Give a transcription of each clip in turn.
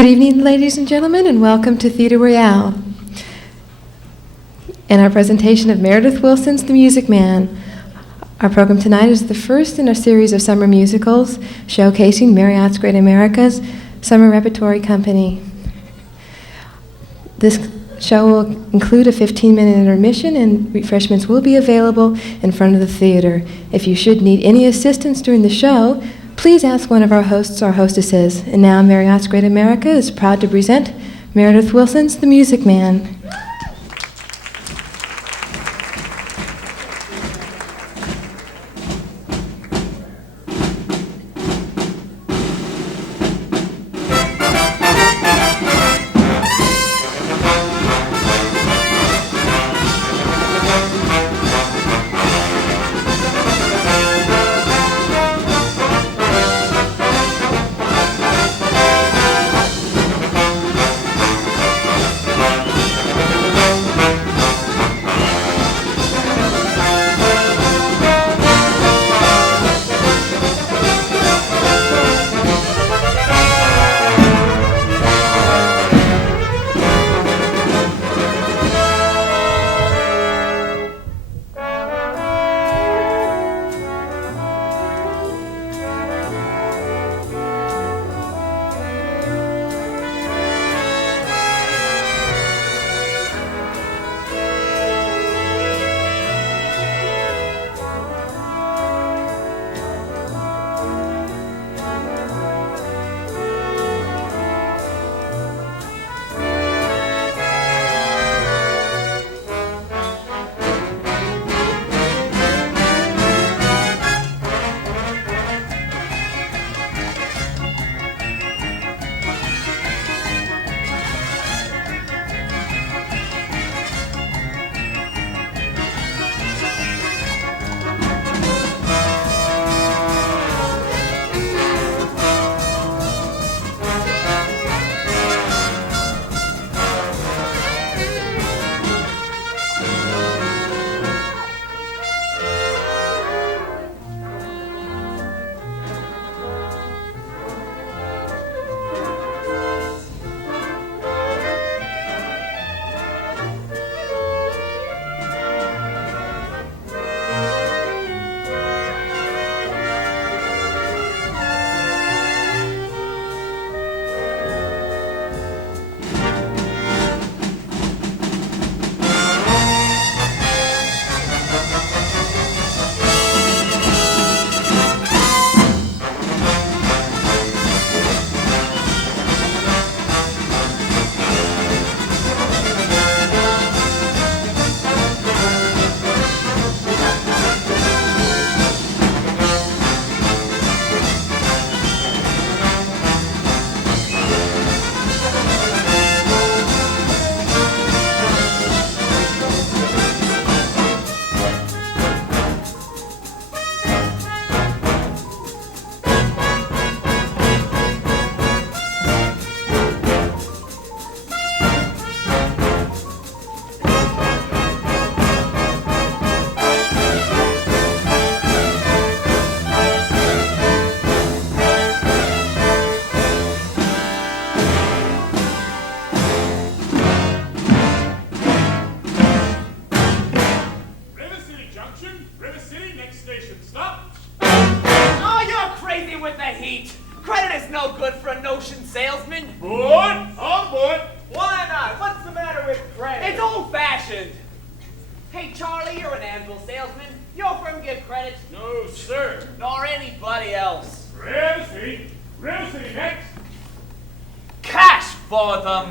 Good evening, ladies and gentlemen, and welcome to Theatre Royale and our presentation of Meredith Willson's The Music Man. Our program tonight is the first in a series of summer musicals showcasing Marriott's Great America's Summer Repertory Company. This show will include a 15-minute intermission, and refreshments will be available in front of the theater. If you should need any assistance during the show, please ask one of our hosts or hostesses. And now Marriott's Great America is proud to present Meredith Willson's The Music Man.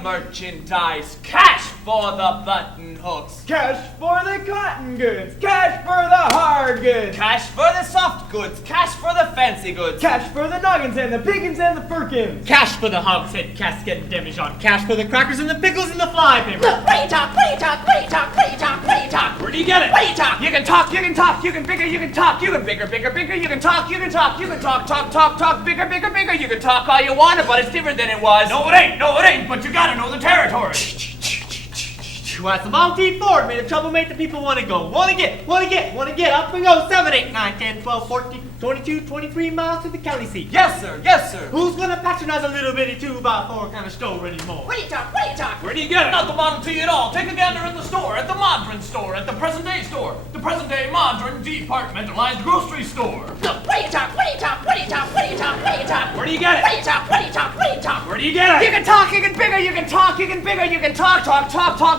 Merchandise, cash for the button hooks, cash for the cotton goods, cash for the hard goods, cash for the soft goods, cash for the fancy goods, cash for the noggins and the piggins and the firkins, cash for the hogshead, casket and demijohn, cash for the crackers and the pickles and the fly paper. Look, what do you talk, what do you talk, what do you talk, what do you talk, what do you talk? Where do you get it? What do you talk? You can talk, you can talk, you can bigger, you can talk, you can bigger, bigger, bigger, you can talk, you can talk, you can talk, talk, bigger, bigger, bigger, you can talk all you want, but it's different than it was. No, it ain't, but you gotta know the territory. Why, it's the Model T Ford made a troublemaker the people want to go. Want to get. Up we go. 7, 8, 9, 10, 12, 14, 22, 23 miles to the county seat. Yes, sir. Yes, sir. Who's going to patronize a little bitty 2x4 kind of store anymore? What are you talking? What are you talking? Where do you get it? Not the Model T at all. Take a gander at the store, at the Modern store, at the present day store, the present day modern departmentalized grocery store. Look, what are you talking? What are you talking? What are you talking? What are you talking? What are you talking? Where do you get it? What are you talking? What are you talking? What are you talking? Where do you get it? You can talk, you can bigger, you can talk, you can bigger, you can talk,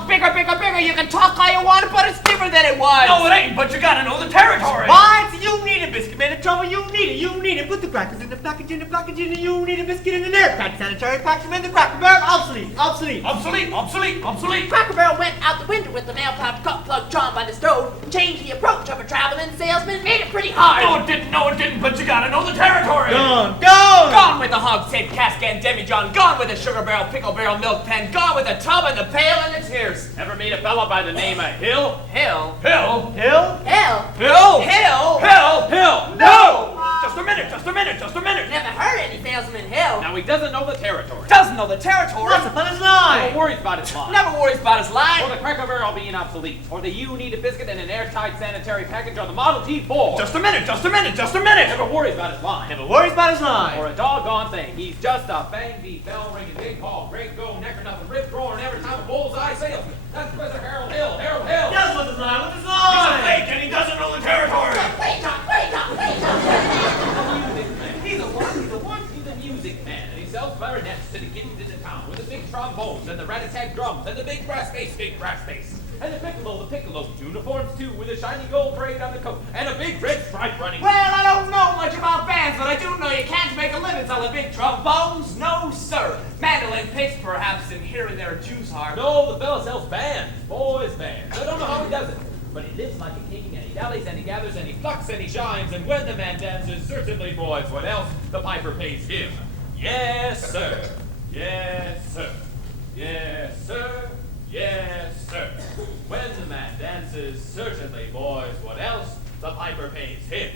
bigger, bigger. You can talk all you want, but it's different than it was. No, it ain't, but you gotta know the territory. Why? You need a biscuit, man. The trouble, you need it. Put the crackers in the package, and you need a biscuit in the there. Pack sanitary packs them in the Cracker Barrel. Obsolete. Cracker Barrel went out the window with the nail pop cut plug drawn by the stove, changed the approach of a traveling salesman, made it pretty hard. No, it didn't, but you gotta know the territory. Gone with the hog-shaped casket and demijohn. Gone with the sugar barrel, pickle barrel, milk pan. Gone with the tub and the pail and the tears. Ever meet a fella by the name of Hill? Hill. Hill? No! Just a minute. Never heard any salesman Hill. Now he doesn't know the territory. Doesn't know the territory. What's up on his line? Never worries about his line. Never worries about his Or line. the Cracker Barrel being obsolete. Or the you need a biscuit in an airtight sanitary package on the Model T Ford. Just a minute. Never worries about his line. Never worries about his line. Or a doggone thing. He's just a bang beat, bell ringing, big hog, great go, necker nothing, rip roaring every time a bullseye salesman. That's Professor Harold Hill. Yes, with his line. He's a fake and he doesn't know the territory. What are you talking? What are you talking? What are you talking? He's a music man, and he sells clarinets to the kids in the town with the big trombones and the rat-a-tat drums and the big brass bass. And the piccolo uniforms too, with a shiny gold braid on the coat and a big red stripe running. Well, I don't know much about bands, but I do know you can't make a living selling big trombones. No, sir. Mandolin picks, perhaps, and here and there a juice harp. No, the fella sells bands, boys bands. I don't know how he does it, but he lives like a king, and he dallies, and he gathers, and he plucks, and he shines, and when the man dances, certainly, boys, what else? The piper pays him. Yes, sir. Yes, sir. Yes, sir. Yes, sir. When the man dances, certainly, boys, what else? The piper pays him.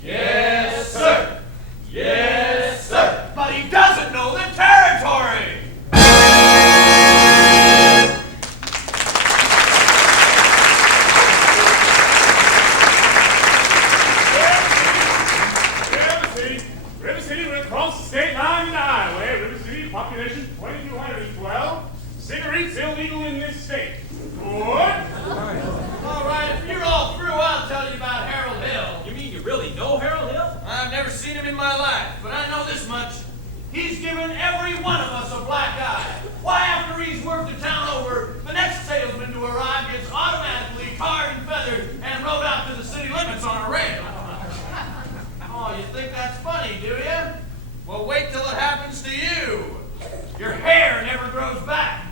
Yes, sir. Yes, sir. But he doesn't know the territory. River City went across the state line in Iowa. River City, population 2,212. Cigarettes illegal in this state. What? All right, if you're all through, I'll tell you about Harold Hill. You mean you really know Harold Hill? I've never seen him in my life, but I know this much. He's given every one of us a black eye. Why, after he's worked the town over, the next salesman to arrive gets automatically tarred and feathered and rode out to the city limits on a rail. Oh, you think that's funny, do you? Well, wait till it happens to you. Your hair never grows back.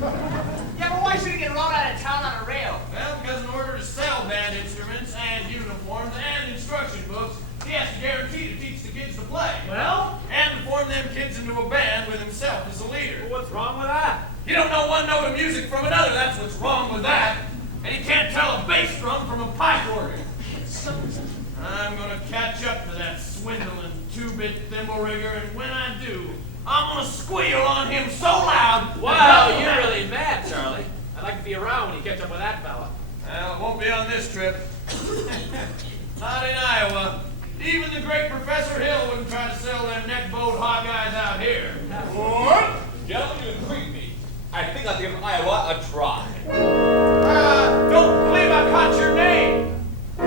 Yeah, but why should he get rode out of town on a rail? Well, because in order to sell band instruments and uniforms and instruction books, he has to guarantee to teach the kids to play. Well? And to form them kids into a band with himself as a leader. Well, what's wrong with that? You don't know one note of music from another, that's what's wrong with that. And you can't tell a bass drum from a pipe organ. I'm gonna catch up to that swindling two-bit thimble rigger, and when I do, I'm gonna squeal on him so loud. Wow, you're really mad, Charlie. I'd like to be around when you catch up with that fella. Well, it won't be on this trip. Not in Iowa. Even the great Professor Hill wouldn't try to sell them neck-bowed hog eyes out here. What? Gentlemen, you intrigue me. I think I'll give Iowa a try. Don't believe I caught your name. I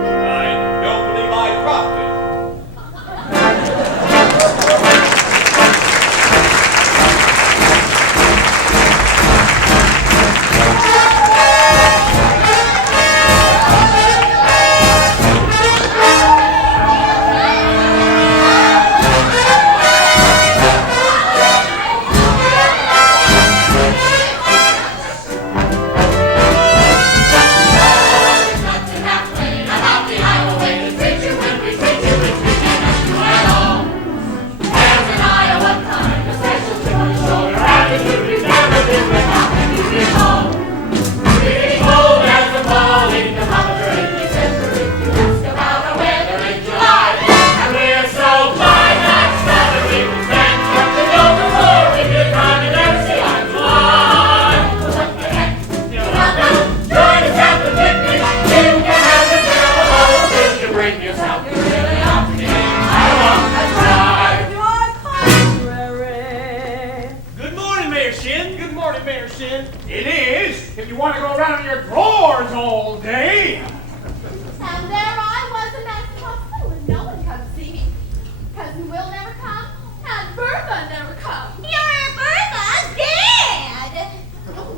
don't believe I dropped it. yours all day. And there I was in that hospital and no one come see me. Cousin Will never come, and Bertha never come. Your Bertha's dead.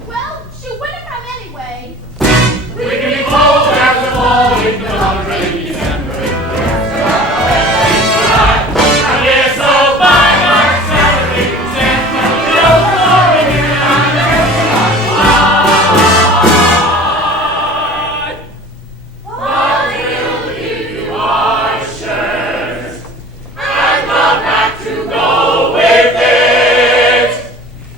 Well, she wouldn't come anyway. We can be cold as the fall in the holiday December. And yes, so by our Saturday, the old glory here on the what will you our shares and come back to go with it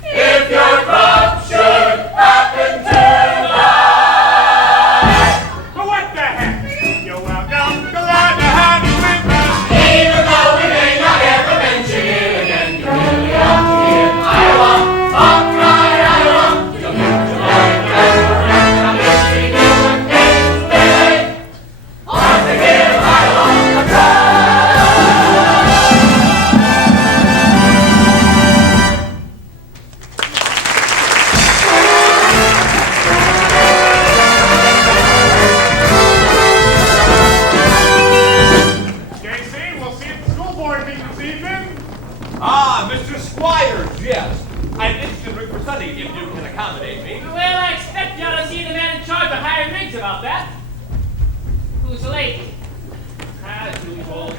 if your crop should happen to die. But what the heck? You're welcome, glad to have you with us. Even though we may not ever mention it again, you're really up to it. Iowa, fuck right, Iowa. You'll get to learn that forever. I'm missing you and things, baby. Or to give Iowa a try. JC, we'll see you at the school board meeting this evening. Ah, Mr. Squires, yes. I'm interested in drink for Sunday if you can accommodate me. Well, I expect you ought to see the man in charge of hiring rigs about that. Who's the lady? As usual.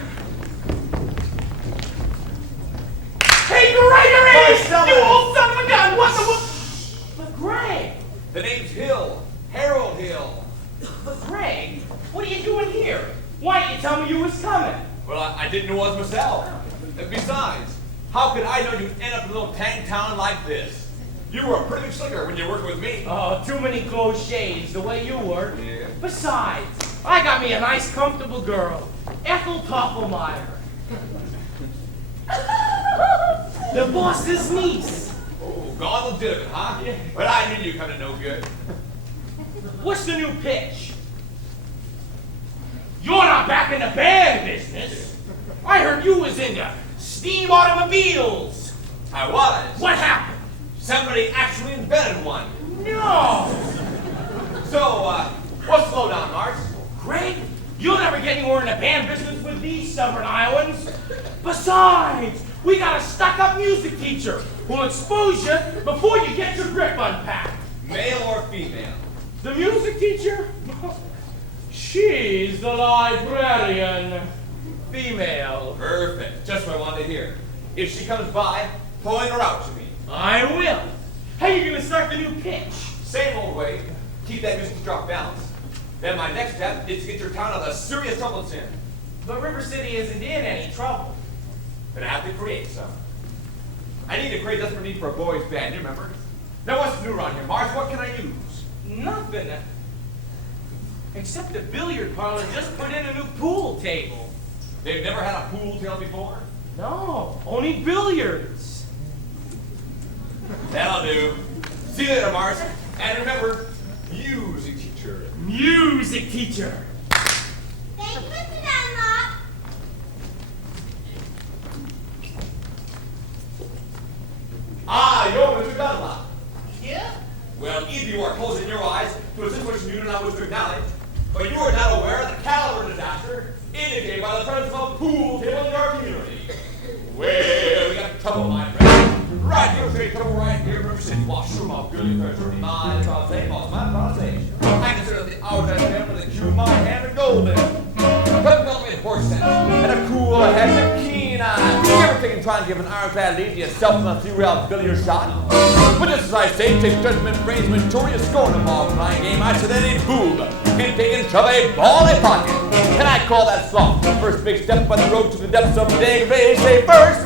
Hey, you're right, you old son of a gun! What the But Greg! The name's Hill, Harold Hill. But Greg, what are you doing here? Why didn't you tell me you was coming? Well, I didn't know it was myself. And besides, how could I know you'd end up in a little tank town like this? You were a pretty big slicker when you were working with me. Oh, too many cliches, the way you were. Yeah. Besides, I got me a nice, comfortable girl, Ethel Toppelmeyer. The boss's niece. Oh, gone legitimate, huh? But I knew you come to no good. What's the new pitch? You're not back in the band business. I heard you was into steam automobiles. I was. What happened? Somebody actually invented one. No. So, what's the lowdown, Mars? Greg, you'll never get anywhere in the band business with these stubborn Iowans. Besides, we got a stuck-up music teacher who'll expose you before you get your grip unpacked. Male or female? The music teacher? She's the librarian. Female. Perfect. Just what I wanted to hear. If she comes by, point her out to me. I will. How you gonna start the new pitch? Same old way. Keep that music drop balance. Then my next step is to get your town out of the serious trouble it's in. But River City isn't in any trouble. Then I have to create some. I need to create desperate need for a boys band, you remember? Now what's new around here, Mars? What can I use? Nothing. Except the billiard parlor just put in a new pool table. They've never had a pool table before? No, only billiards. That'll do. See you later, Mars. And remember, music teacher. Music teacher. Thank you, Mr. Dunlop. Ah, you're Mr. Dunlop. Yeah? Well, either you are closing your eyes to a situation you do not wish to acknowledge, or you are not aware of the caliber of disaster indicated by the presence of a pool table in our community. Well, we got trouble, my friend. Right here, straight trouble right here in River City. Wash your mouth, good, you better turn my say, boss, my pronunciation. I consider the hours I spent with a cue in my hand of golden. Cut velvet horse sense, and a cool head and a keen eye. You ever think and try and give an ironclad lead to yourself in a 3-round billiard shot? But just as I say, take judgment, brains, maturity, scorn of all flying game, I said any boob can take and shove a ball in pocket. Can I call that soft? The first big step on the road to the depths of degradation, say first.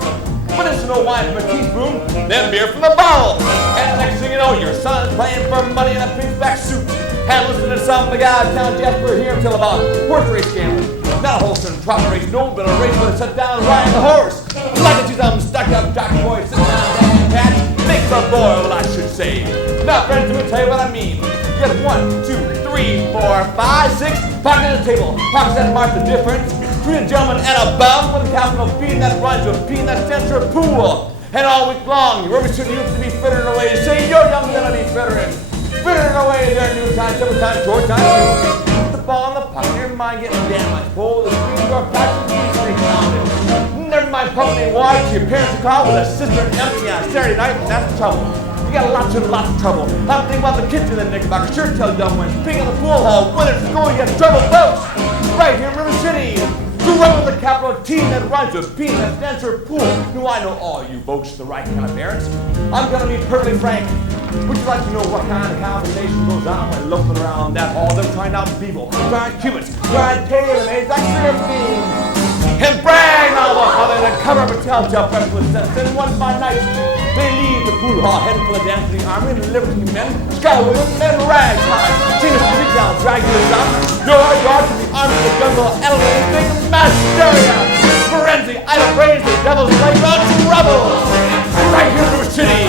But it's no wine from a teaspoon, then beer from the bottle. And next thing you know, your son's playing for money in a pinchback suit. And listening to some guy down Jasper here until about horse race gambling. Not a Holstein trot race, no, but a race with a sit down riding the horse. Like to see some stuck up jockey boy sitting down and patch. Makes a boy, well, I should say. Now, friends, let me tell you what I mean. You get 1, 2, 3, 4, 5, 6, pocket at the table. Pockets that mark the difference between a gentleman and a bum with a capital B that runs to a P that stands for a pool. And all week long, your River City used to be frittering away. Say you're young, gonna be frittering. Spinning away their new time, double time, short time, two. The ball in the pocket, never mind getting damn much pull. The screen door practice, they counted. Never mind pumping water to your parents to call with a cistern empty on Saturday night, and that's the trouble. You got lots and lots of trouble. I'm thinking about the kids in the Knickerbocker. Sure tell dumb ones. Speaking of the pool hall, when it's school, you got trouble, folks. Right here in River City. To run with the capital T that rhymes with P that stands for pool. No, I know all you folks, the right kind of parents. I'm gonna be perfectly frank. Would you like to know what kind of conversation goes on when loafing around that hall? They're trying out people, trying cubits, trying tailor-mades like sugar beans. And brag now about how they're gonna cover up a telltale breakfast with sense. Then one fine night, they leave the pool hall heading for the dance of the army and the Liberty men, scout women, men ragtime, sing a street down, drag you down, door yard to the army of the jungle, elevating big mass hysteria, frenzy, idle praise, the devil's playground trouble. Right here in River City,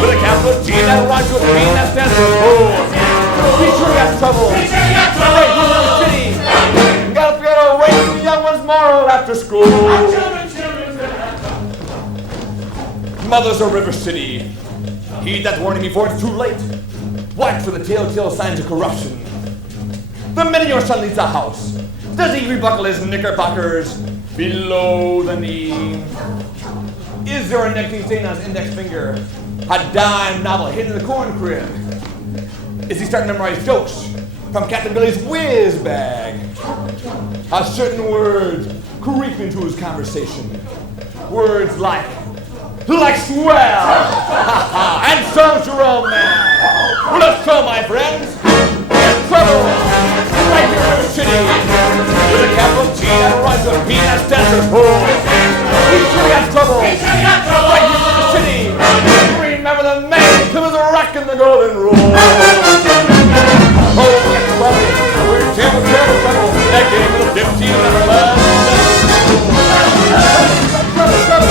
with a capital G that rhymes with P that stands for pool. Be sure you got trouble. Right here in River City, gotta figure out a way to the young ones moral after school. Mothers of River City, heed that warning before it's too late. Watch for the telltale signs of corruption. The minute your son leaves the house, does he rebuckle his knickerbockers below the knee? Is there a necking stain on his index finger? A dime novel hidden in the corn crib? Is he starting to memorize jokes from Captain Billy's whiz bag? Are certain words creep into his conversation? Words like swell, and some Jerome man. Well, let's go, my friends. In trouble, right here in River City, with a capital T that rhymes with P that stands for pool. We sure got trouble, right here in River City. Remember the man who was rocking the golden rule. Oh, we got trouble, we're terrible trouble. That game with a 15 never left. Trouble.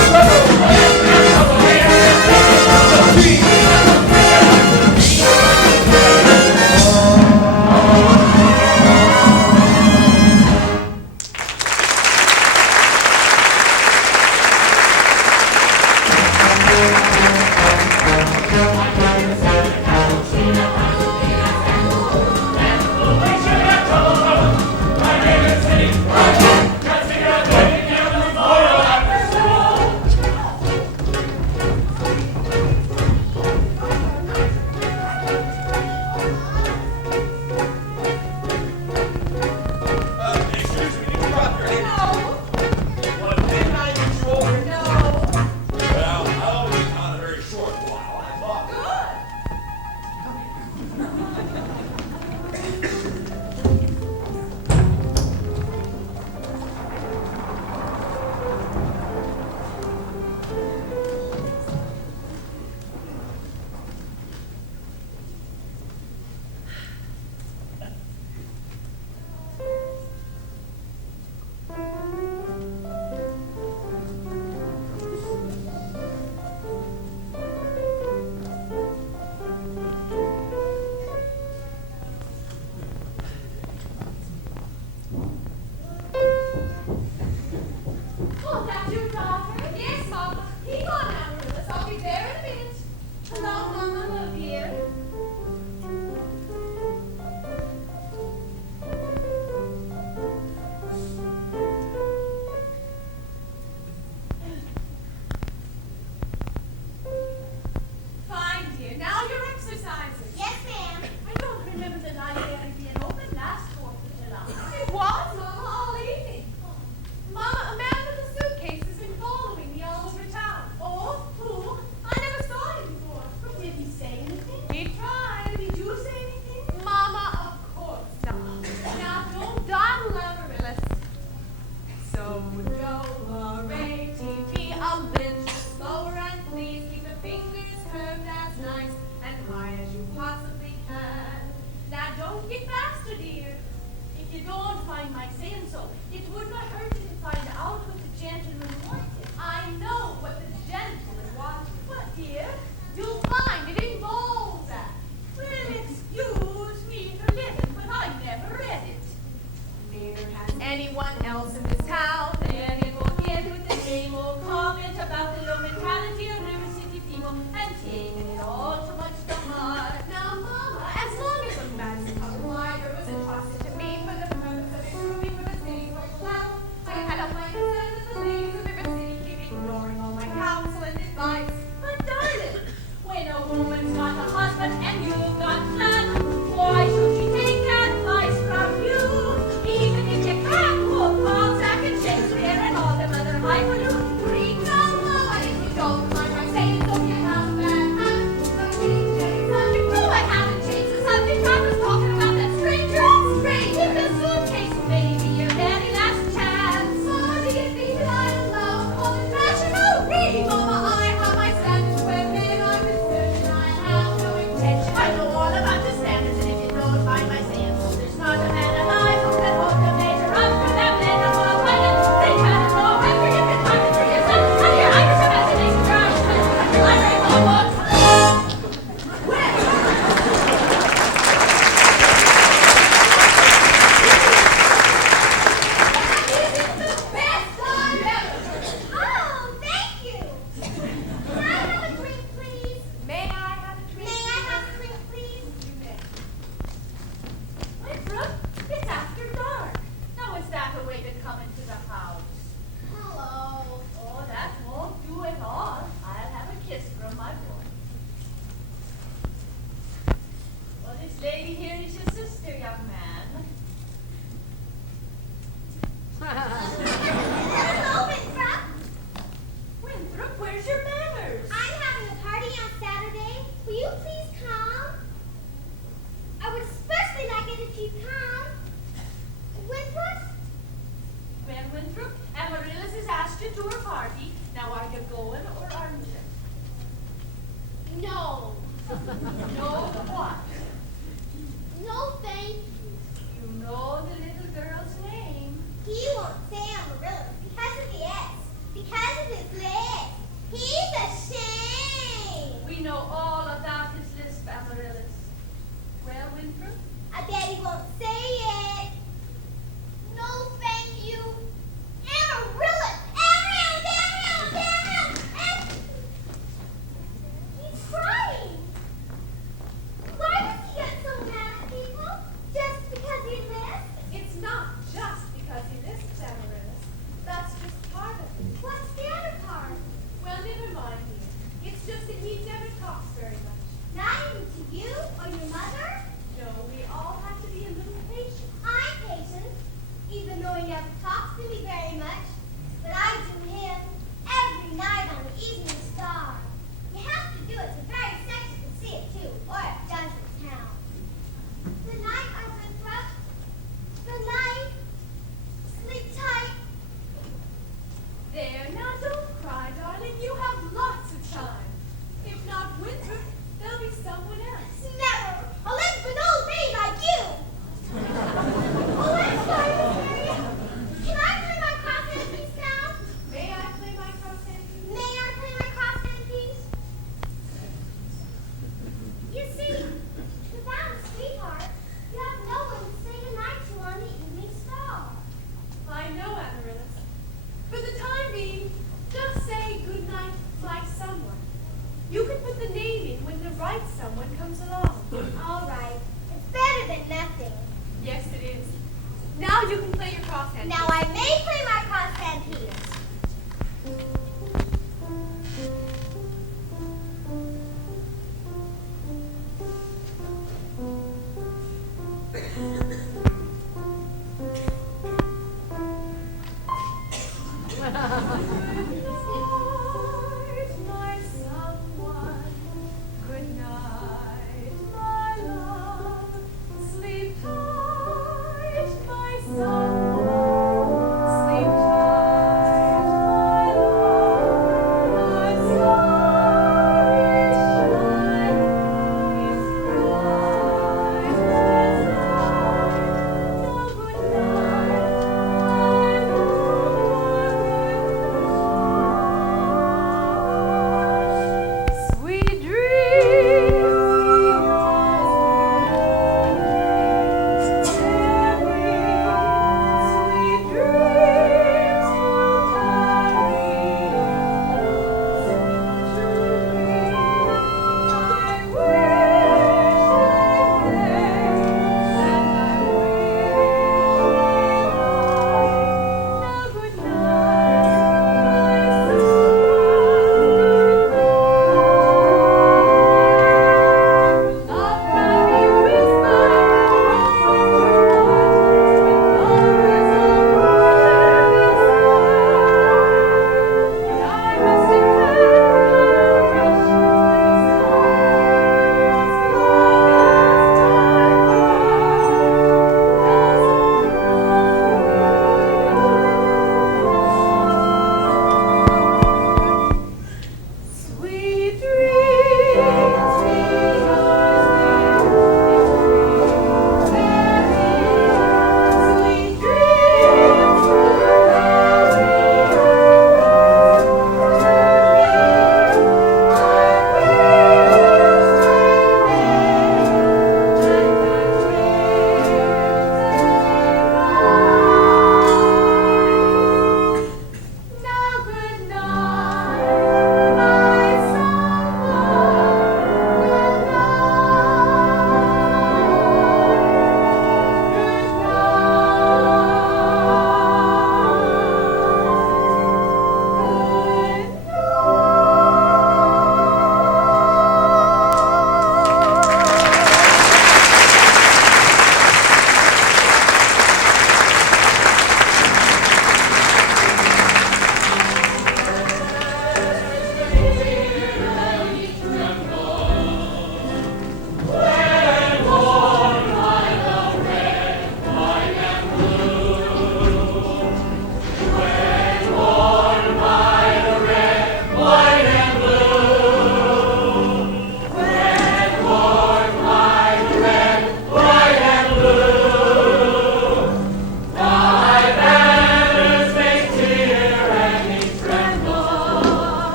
come into the house. Hello. Oh, that won't do at all. I'll have a kiss from my boy. Well, this lady here is your sister, young man. Hello, Winthrop. Winthrop, where's your manners? I'm having a party on Saturday. Will you please come? I would especially like it if you'd come. Winthrop? Well, Winthrop, Amaryllis has asked you to her party. Now, are you going or aren't you? No. No, what? No, thank you. You know the little girl's name. He won't say Amaryllis because of the S. Because of his list. He's a shame. We know all about his lisp, Amaryllis. Well, Winthrop? I bet he won't say it. No, thank you. Amaryllis! Amaryllis! He's crying. Why does he get so mad at people? Just because he lisps? It's not just because he lisps, Amaryllis. That's just part of it. What's the other part? Well, never mind dear. It's just that he never talks very much. Not even to you or your mother? No, we all have to be a little patient. I'm patient, even though he never talks to me very much. But I do him every night on the Evening Star. You have to do it the very second to see it too, or it doesn't count. Good night, my Winthrop. Good night. Sleep tight. There, now don't cry, darling. You have lots of time. If not Winthrop, there'll be someone else. Never. I'll live with an old maid like you. Oh, I'm sorry, Miss Harriet. Can I play my cross-hand piece now? May I play my cross-hand piece? May I play my cross-hand piece? You see, without a sweetheart, you have no one to say goodnight to on the Evening Star. I know, Amaryllis. For the time being, just say goodnight like someone. You can put the name in when the right someone comes along. All right. It's better than nothing. Yes, it is. Now you can play your crosshand. Now I may play my cross-hand piece. Good night, my someone. Good night, my love. Sleep tight, my someone. Sleep tight, my love. My star is shining. It's bright as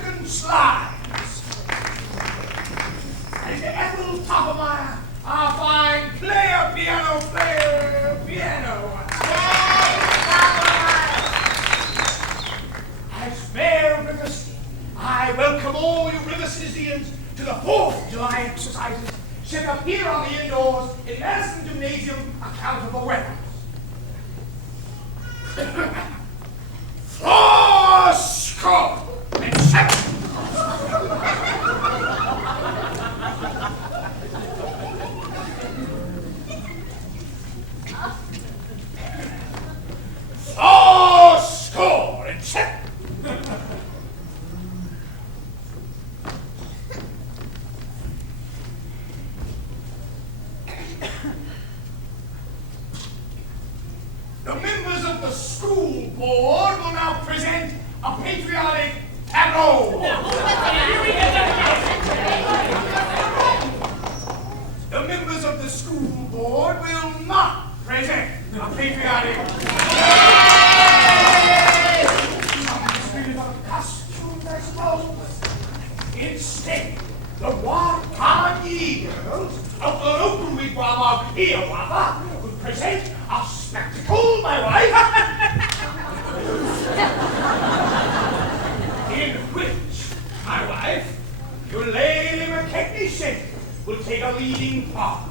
African slides. And at the top of my fine player piano. As Mayor of River City, I welcome all you River Citizens to the 4th of July exercises set up here on the indoors in Madison Gymnasium account of the weapons. Floor score and 7. Floor score and 7. The members of the school board will now present a patriotic tableau. The members of the school board will not present a patriotic costumes, I suppose. Instead, the Watan Eagles of the local wigwam of Hiawatha will present a spectacle, my wife, in which my wife, Eulalie McKechnie Shen, will take a leading part.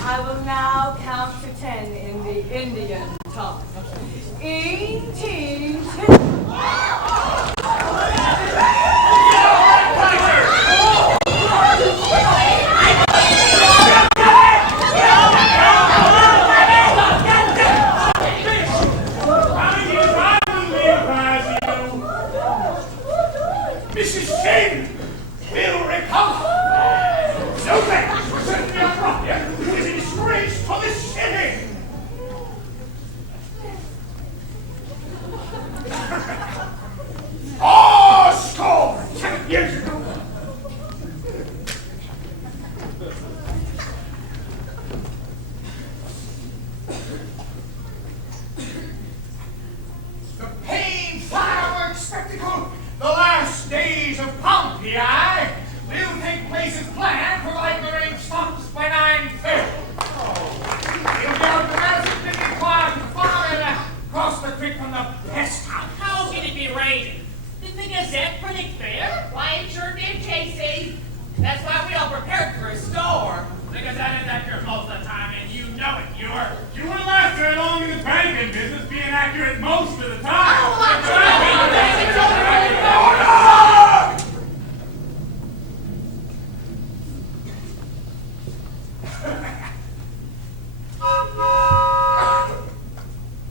I will now count to 10 in the Indian tongue. 18. Mrs. Shen will recover. No thanks for sending me a prophet who is a disgrace to the city. All score 7 years ago. The Pain fireworks spectacle, the last days of Pompeii, will take place as planned, providing the rain stops by 9:30. It'll be out the Madison Picnic Park, far and across the creek from the pest house. How can it be raining? Did the Gazette predict fair? Why, it sure did, Casey. That's why we all prepared for a storm. The Gazette is accurate most of the time, and you know it. You wouldn't last very long in the banking business, being accurate most of the time. Oh, I'm trying.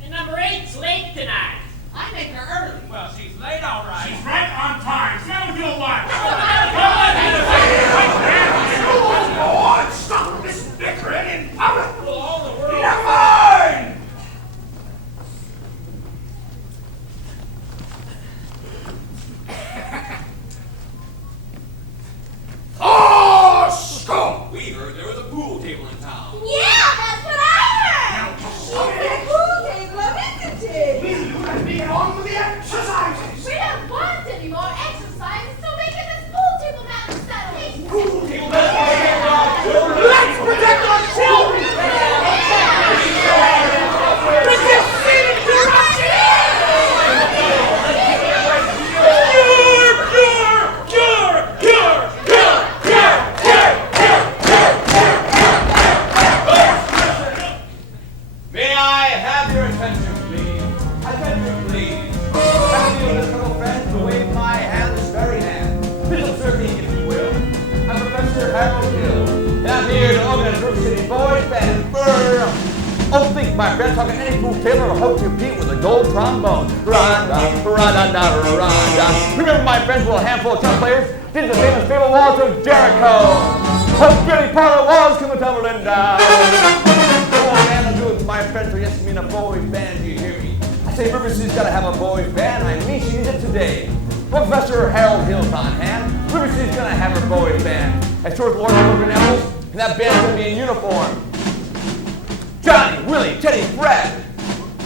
And number 8's late tonight. I make her early. Well, she's late, all right. She's right on time. Smell with your wife. Lord, stop this bickering in public. Well, all the world. Never mind. my friends, talking any fool tailor or hope to compete with a gold trombone. Ra-da-da-da-da-da-da. Remember, my friends, a little handful of trumpet players did the famous fabled walls of Jericho. Hope Billy Parlor walls come tumbling down. Come on, man, I'll do it, my friends, or yes, I mean a boys band, do you hear me? I say River City's gotta have a boys band, I mean she needs it today. Professor Harold Hill's on hand. River City's gonna have her boys band. As short as Lord Logan Apples, and that band's gonna be in uniform. Johnny, Willie, Teddy, Fred.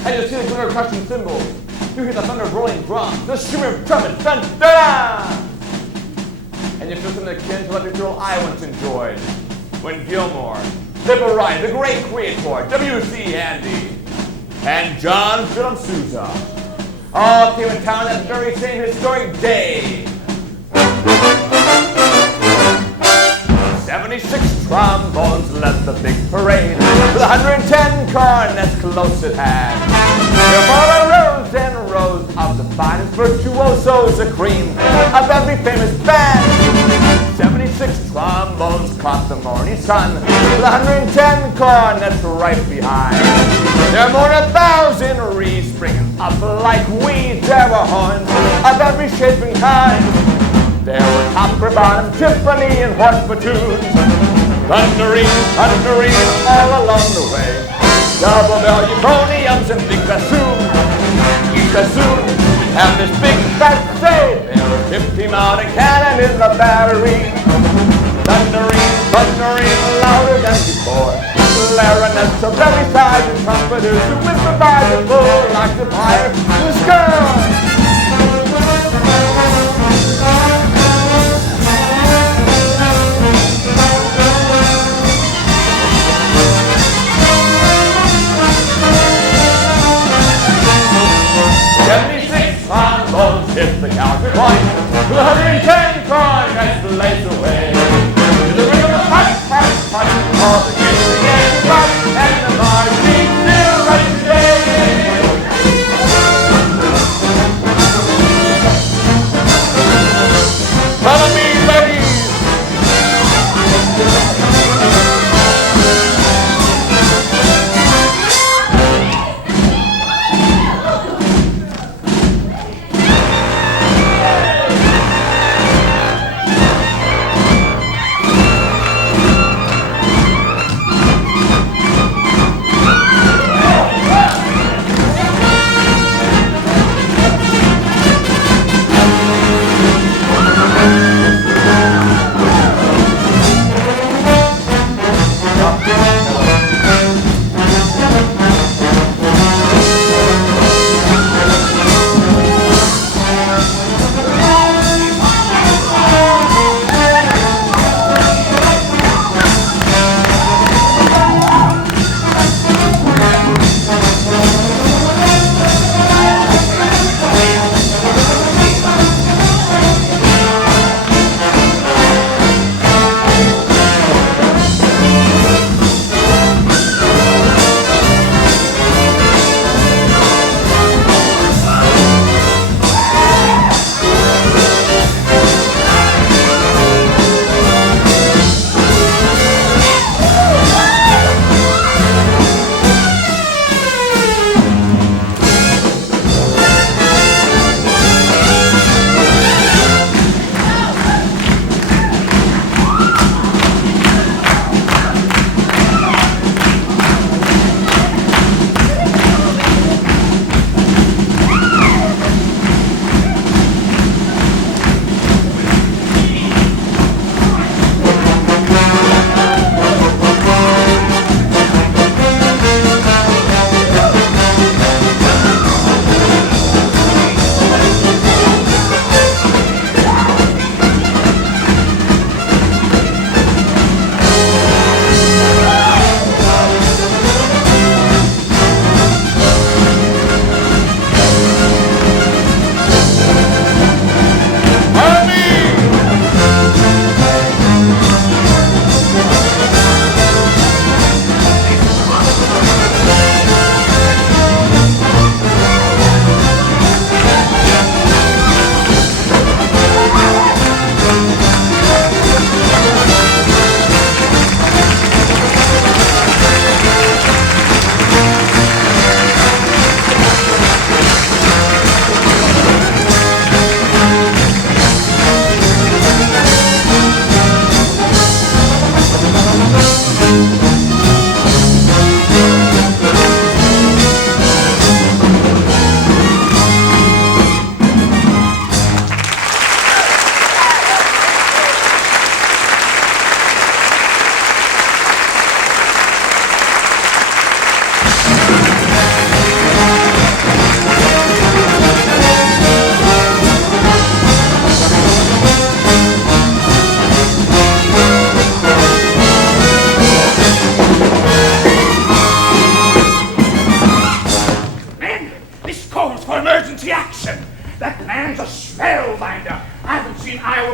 And you'll see the glitter crushing cymbals. You hear the thunder of rolling drums, the shimmering trumpets, dun da! And you feel some of the kin to electoral Iowans enjoyed. When Gilmore, Liberal Ryan, the great creator, W.C. Handy, and John Philip Sousa all came in town that very same historic day. 76 trombones led the big parade, with 110 cornets close at hand. There followed rows and rows of the finest virtuosos, a cream of every famous band. 76 trombones caught the morning sun, with 110 cornets right behind. There are more than 1,000 reeds springing up like weeds. There were horns of every shape and kind. There were copper bottom, timpani, and horse platoons, thundering, thundering all along the way. Double bell euphoniums and big bassoon. Each bassoon have this big fat say. There were 50 mounted cannon in the battery, thundering, thundering louder than before. Clarinets of every size and trumpeters who whisper by the bull like the fire to the sky. 76 trombones hit the counterpoint, with 110 cornets blazed away. To the ring of the punch, punch, punch, all the kids began to punch, and the marching still right today. Follow me, ladies.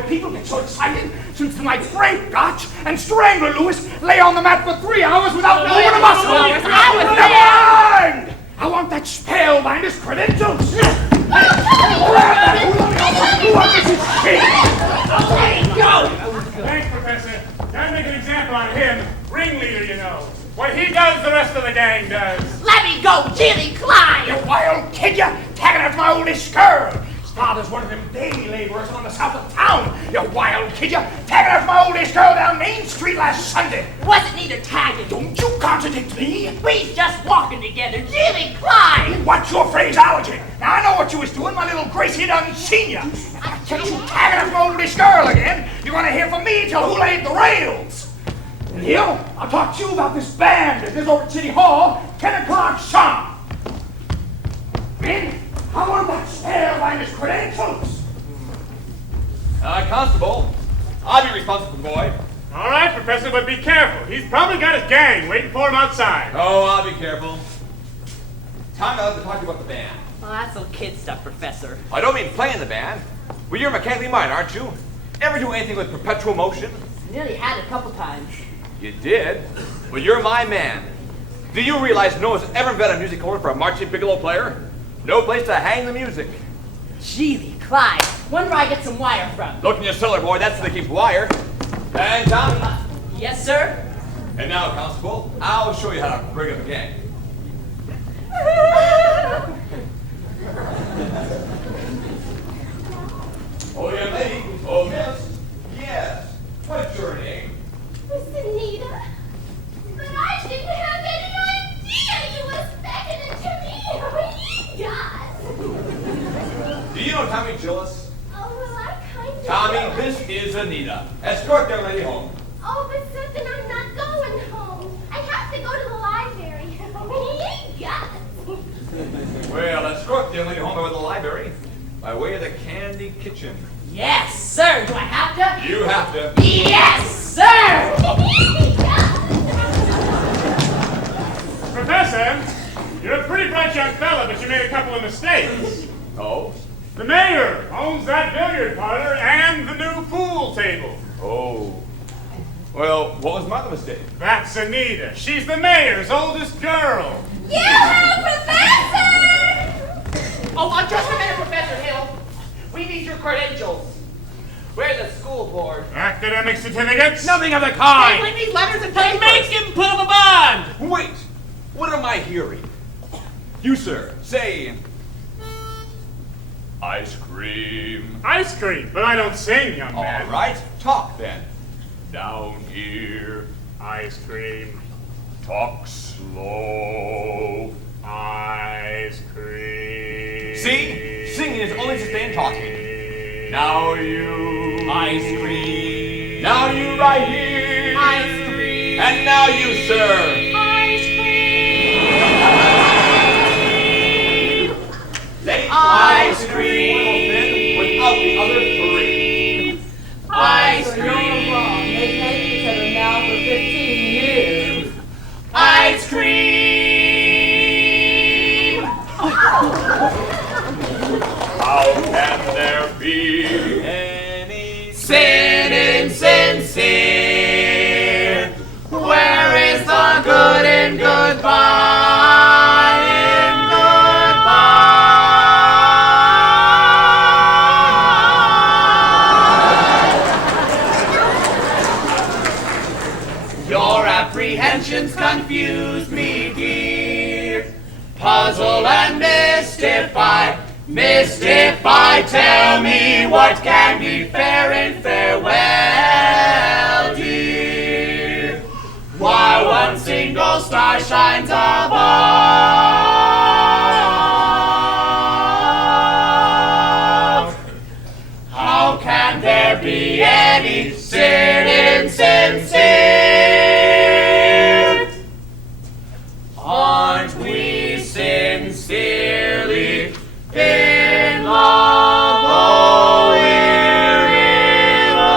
people get so excited since the night break Gotch and Strangler Lewis lay on the mat for 3 hours without moving a muscle. Never mind! I want that spellbinder's credentials. Thanks, Professor. Gotta make an example out of him. Ringleader, you know. What he does, the rest of the gang does. Let me go, Jilly Clyde! You wild kid, you tagging after my oldest girl. His father's one of them day laborers on the south of town. You wild kid, you tagging after my oldest girl down Main Street last Sunday. Wasn't neither tagging. Don't you contradict me. We just walking together, Jilly Clyde! What's your phraseology? Now I know what you was doing. My little Gracie done seen you. I catch you tagging after my oldest girl again. You're gonna hear from me till who laid the rails. And here, I'll talk to you about this band business over at City Hall, 10 o'clock sharp. Ben, I want that spellbinder's credentials. Constable, I'll be responsible for the boy. All right, Professor, but be careful. He's probably got his gang waiting for him outside. Oh, I'll be careful. Time out to talk to you about the band. Oh, that's some kid stuff, Professor. I don't mean playing the band. Well, you're mechanically minded, aren't you? Ever do anything with perpetual motion? Nearly had it a couple times. You did? Well, you're my man. Do you realize no one's ever been a music order for a marching piccolo player? No place to hang the music. Jilly Clyde, wonder where I get some wire from. Look in your cellar, boy. That's where they keep wire. And Tommy. Yes, sir? And now, Constable, I'll show you how to bring up a gang. Oh, young lady. Oh, miss. Yes. What's your name? Miss Anita? But I didn't have any idea you was beckoning to me. He does. Do you know Tommy Gillis? Oh, well, I kind of Tommy, this is Anita. Escort that lady home. Oh, but something I'm not going home. I have to go to the library. He does. Well, escort the lady home over to the library by way of the candy kitchen. Yes, sir. Do I have to? You have to. Yes, sir! Professor, you're a pretty bright young fella, but you made a couple of mistakes. Oh? The mayor owns that billiard parlor and the new pool table. Oh. Well, what was my other mistake? That's Anita. She's the mayor's oldest girl. Yoo-hoo, Professor! Oh, just a minute, Professor Hill. We need your credentials. We're the school board. Academic certificates? Nothing of the Hey, kind. bring these letters and Hey, papers. make him put up a bond. Wait! What am I hearing? You, sir, say... Ice cream. Ice cream, but I don't sing, young All man. right, talk then. Down here. Ice cream. Talk slow. Ice cream. See? Singing is only sustained talking. Now you. Ice cream. Now you right here. Ice cream. And now you, sir. Ice cream. Ladies, Ice cream. without the other three. Ice You're cream. wrong. They've known each other now for 15 years. Ice cream. How can there be any Sin insincere. Where is the good in goodbye? In goodbye? Your apprehensions confuse me, dear. Puzzle and mystify. Mystify, tell me what can be fair in farewell, dear. Why one single star shines above? How can there be any sin insincere? Aren't we sincerely in love? Oh, we're in love.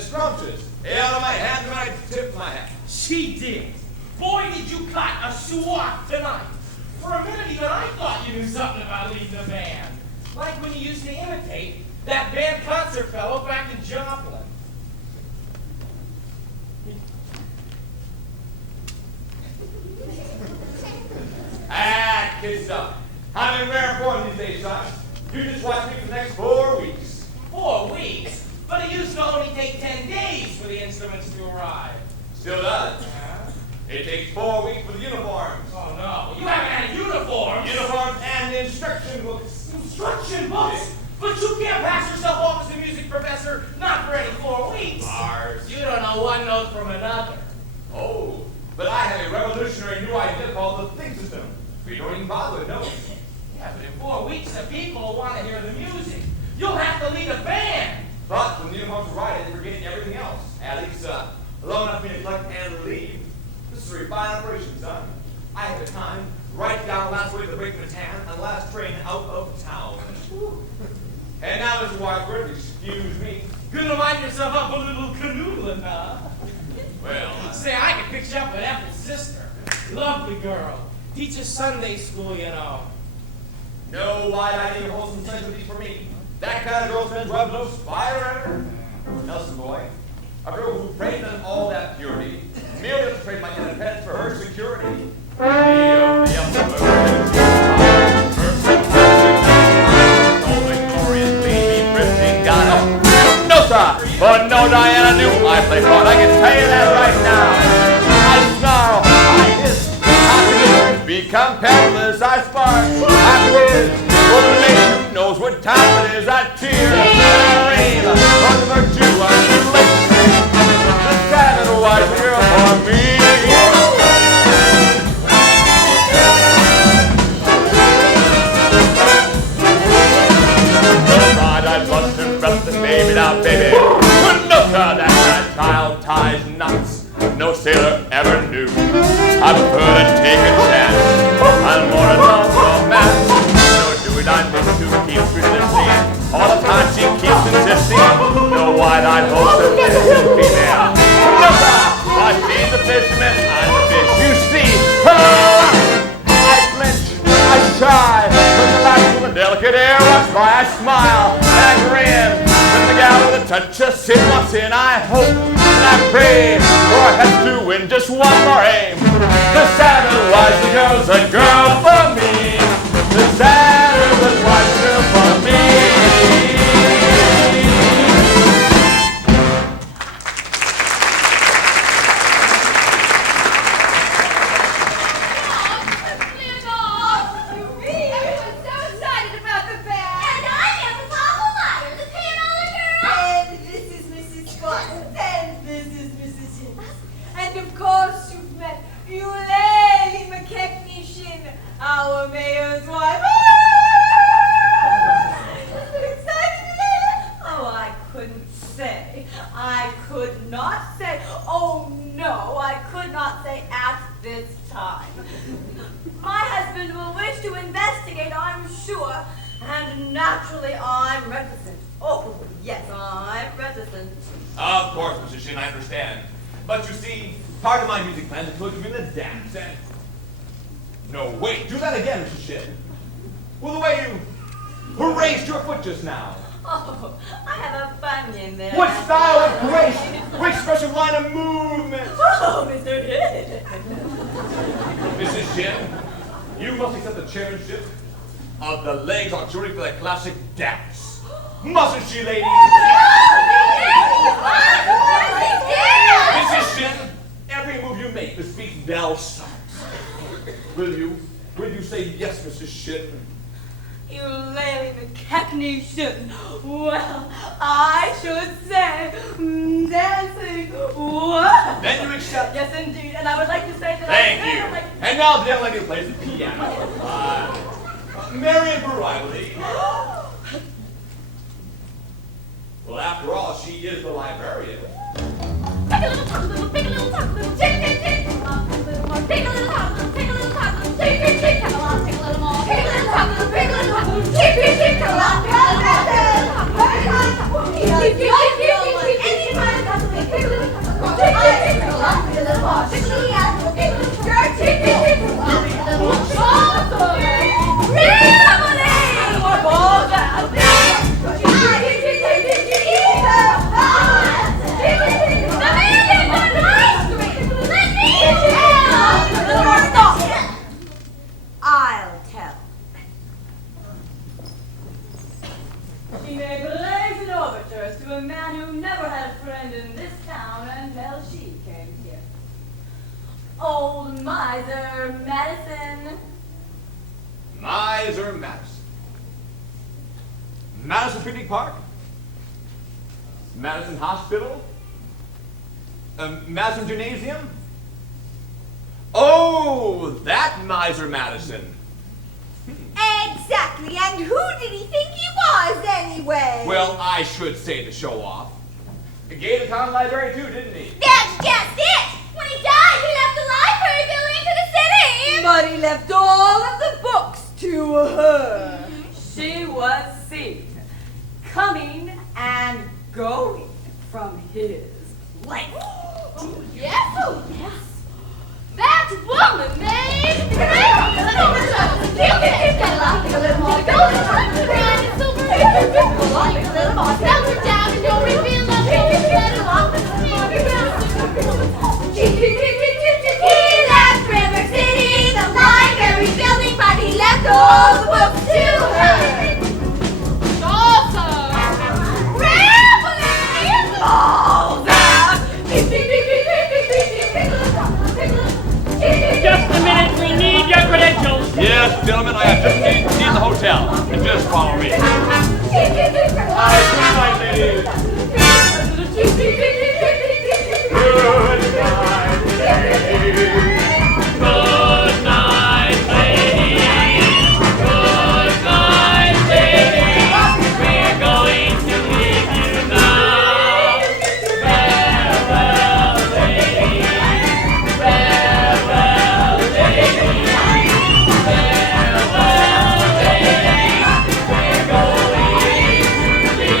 scrumptious. Out of my hand and I tipped my hat. She did. Boy, did you cut a swat tonight. For a minute even I thought you knew something about leading a band. Like when you used to imitate that band concert fellow back in Joplin. Ah, kids up. I'm in rare form these days, son. You just watch me for the next 4 weeks. 4 weeks? But it used to only take 10 days for the instruments to arrive. Still does. It takes 4 weeks for the uniforms. Oh no, you haven't had uniforms. Uniforms and instruction books. Instruction books? But you can't pass yourself off as a music professor, not for any 4 weeks. Ours. You don't know one note from another. Oh, but I have a revolutionary new idea called the think system. We don't even bother with notes. Yeah, but in 4 weeks, the people will want to hear the music. You'll have to lead a band. But when the uniforms are right, we're getting everything else. At least, long enough for me to collect and leave. This is a refined operation, son. I have the time right down last way to the break of the tan and last train out of town. And now, Mr. Wadsworth, excuse me. Gonna wind yourself up a little canoodling, huh? Well, Say, I can fix you up with Ethel's sister. Lovely girl. Teaches Sunday school, you know. no wide-eyed, wholesome sympathy for me. That kind of girl spends rubs no fire at her. Nelson boy, a girl who prayed on all that purity, merely to trade my independence for her security. No, sir, but no Diana knew I play part. I can tell you that right now. I snarl, I hiss, I feel, become peddlers, I spark, I quiz. For the lady who knows what time it is, I tear, I rave, on the virtue of relation. The sad and wise girl for me. Baby, now, baby. No, sir, that child ties knots. No sailor ever knew. I prefer to take a chance. I'm more in love romance. No, do it, I miss to keep resisting. All the time she keeps insisting. No wide-eyed host of female. No, sir, I see the fisherman. I'm the fish. You see, I flinch, I shy. When the light from the delicate air runs by, I smile and I grin. The gal with a touch of sin walks in, I hope and I pray for a head to win just one more aim. The sadder was the girl's a girl for me. The sadder was a girl for me. Our mayor's wife. Oh, I couldn't say. I could not say. Oh, no, I could not say at this time. My husband will wish to investigate, I'm sure, and naturally I'm reticent. Oh, yes, I'm reticent. Of course, Mrs. Shin, I understand. But you see, part of my music plan is to put you in the dance and... No, wait, do that again, Mrs. Shin. Well, the way you raised your foot just now. Oh, I have a bunion there. What style of grace! What expressive line of movement! Oh, Mr. Hidd. Mrs. Shin, you must accept the chairmanship of the legs auxiliary for the classic dance. Mustn't she, lady? Mrs. Shin, every move you make bespeaks Del Sykes. Will you say yes, Mrs. Shin? You lady McCackney. Well, I should say dancing. What? Then you accept. Yes, indeed. And I would like to say that Thank I you. like... And now the young lady who plays the piano. Marion Variety. Well, after all, she is the librarian. Take a little talk, little, take a little talk, little, tick, tick, tick. Come on, take a little more. Take a little talk, little, take a little talk, little, tick, tick, tick. Come on, take a little more. Take a little talk, little, take a little talk, little, tick, tick, tick. Come on, take a little talk, little, tick, tick, tick. Anytime We may blaze an overtures to a man who never had a friend in this town until she came here. Old Miser Madison. Miser Madison. Madison Picnic Park? Madison Hospital? Madison Gymnasium? Oh, that Miser Madison. Exactly, and who did he think he was, anyway? Well, I should say to show off. He gave the town library too, didn't he? That's just it! When he died, he left the library building to the city! But he left all of the books to her. She was seen coming and going from his place. Oh, yes! That woman He left River City, the library building, but he left all the books to her. Just a minute, we need your credentials. Yes, gentlemen, I have just need the hotel. And just follow me. Goodbye, ladies. Good night, ladies. Good night, ladies. We're going to leave you now. Farewell, ladies. Farewell, ladies. Farewell, ladies. We're going to leave you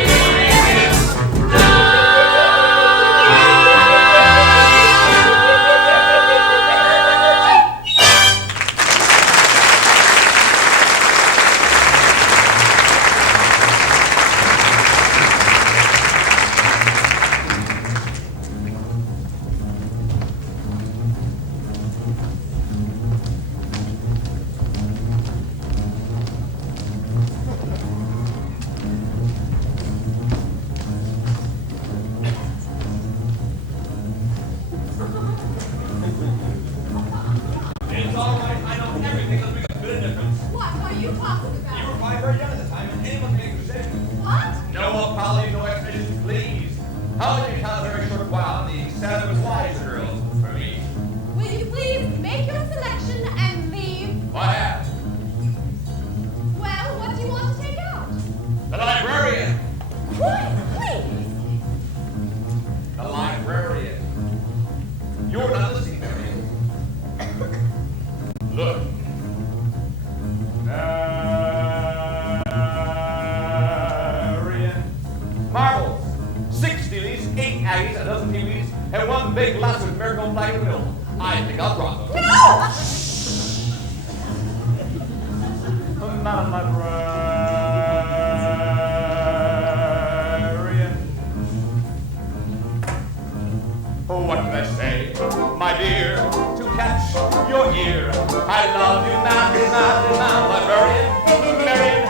It's all right. I know everything will make a bit of difference. What are you talking about? You were probably very young at the time, and anyone can make a decision. What? No apology, no explanation, please. How did you count a very short while the seven of his wives, girls, for me? Will you please make your selection and leave? What happened? Well, what do you want to take out? The librarian. Quiet, please. The librarian. You're not listening to me. Look. Librarian. Marbles. 6 Steelies, 8 Aggies, a dozen Kiwis, and 1 big glass of American flag in the middle. I think I'll drop them. Madam Librarian. Oh, what can I say, my dear, to catch your ear? I love you, madam librarian. Marion,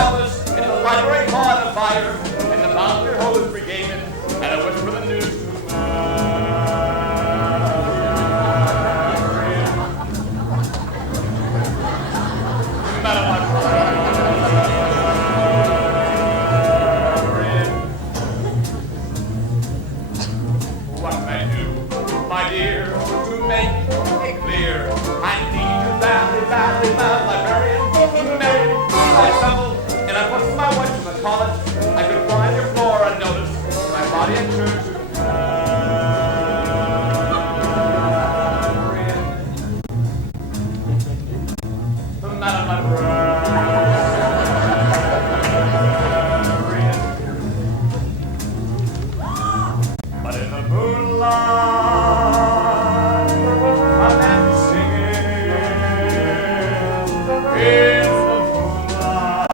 Elvis, in the library caught on fire, and the bouncer hose brigade, and I whisper the news to Marion. Madam librarian. What can I do, my dear, to make it clear? I need you badly, madam librarian. Marion, I stumbled and I put my watch in the college. I could find your floor unnoticed. My body had turned to Marion. Madam librarian. But in the moonlight, a man singing. In the moonlight,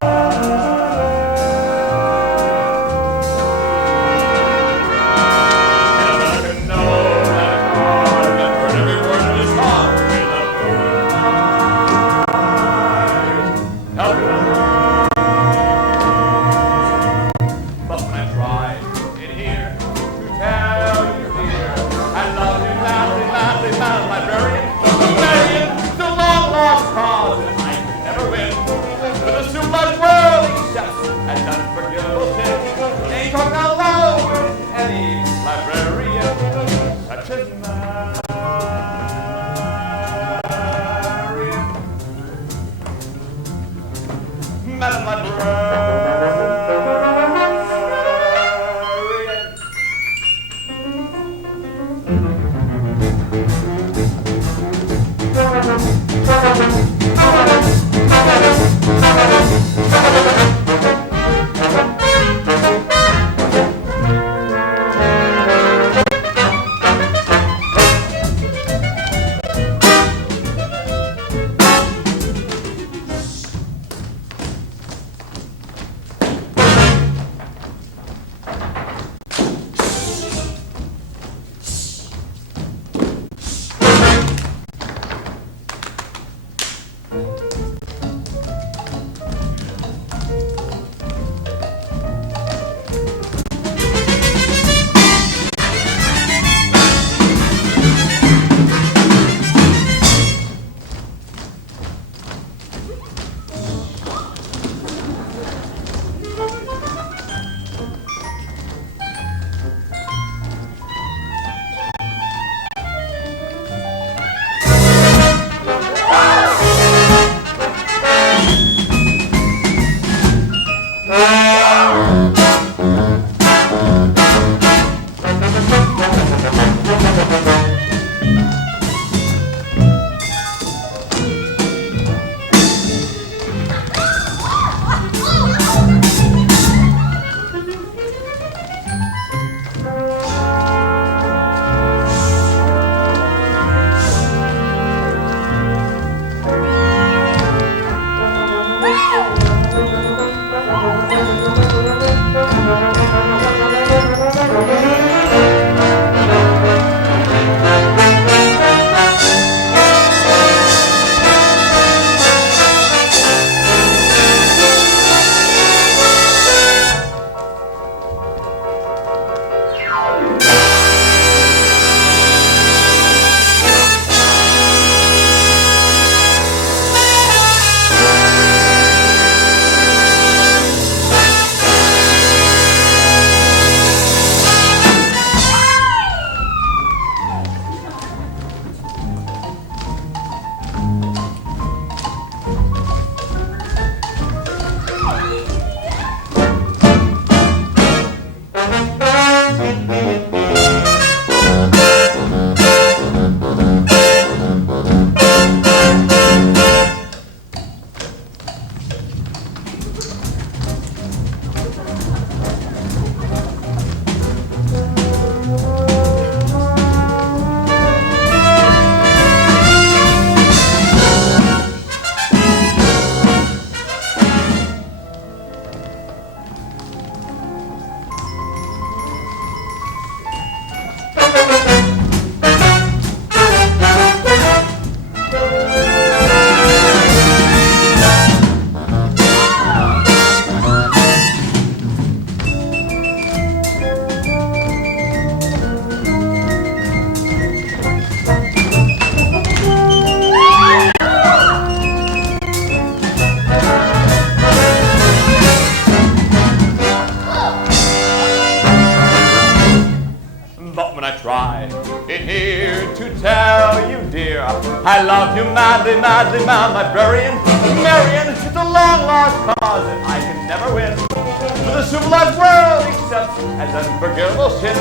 I love you madly, madly, my librarian. Marion, it's a long lost cause and I can never win. For the civilized world accepts as unforgivable sin.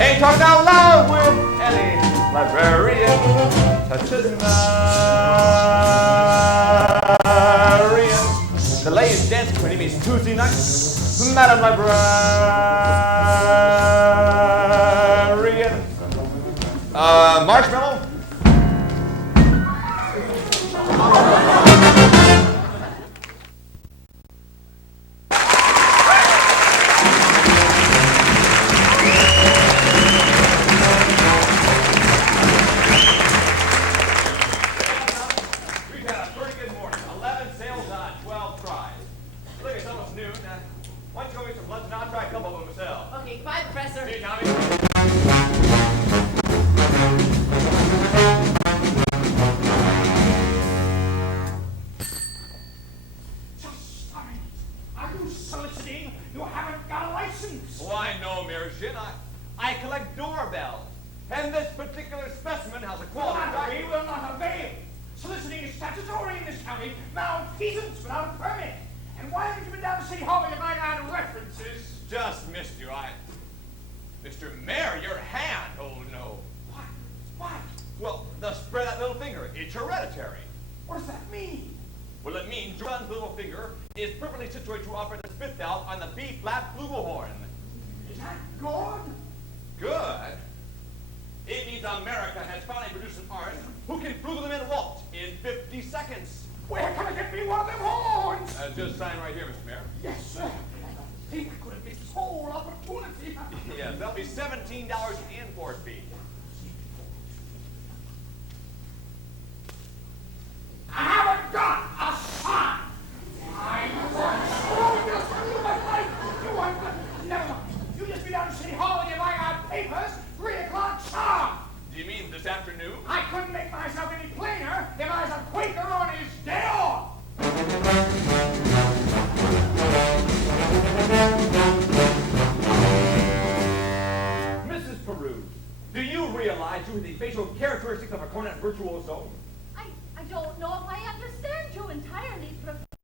Ain't talking out loud with any librarian such as Marion. The ladies dance committee meets Tuesday night. Madam Librarian. Marshmallow? Okay, goodbye, Professor. See you, Tommy. Just stop it. Are you soliciting? You haven't got a license. Why, no, Mershin. I collect doorbells. And this particular specimen has a quality. Flattery will not avail. Soliciting is statutory in this county. Malfeasance without a permit. A And why haven't you been down to City Hall to find out references? Just missed you. Mr. Mayor, your hand. Oh, no. What? What? Well, the spread that little finger. It's hereditary. What does that mean? Well, it means John's little finger is perfectly situated to operate the fifth valve on the B-flat flugelhorn. Is that good? Good. It means America has finally produced an artist who can flugel them in waltz in 50 seconds. Where can I get me one of them horns? Just sign right here, Mr. Mayor. Yes, sir. I think I could have missed this whole opportunity. Yes, that'll be $17 in import fee. I haven't got a son. You want to? Never mind. You just be down to City Hall and you write out papers. 3 o'clock sharp. Do you mean this afternoon? I couldn't make myself any plainer if I was a Quaker on his day off. Mrs. Peru, do you realize you have the facial characteristics of a cornet virtuoso? I don't know if I understand you entirely, Professor.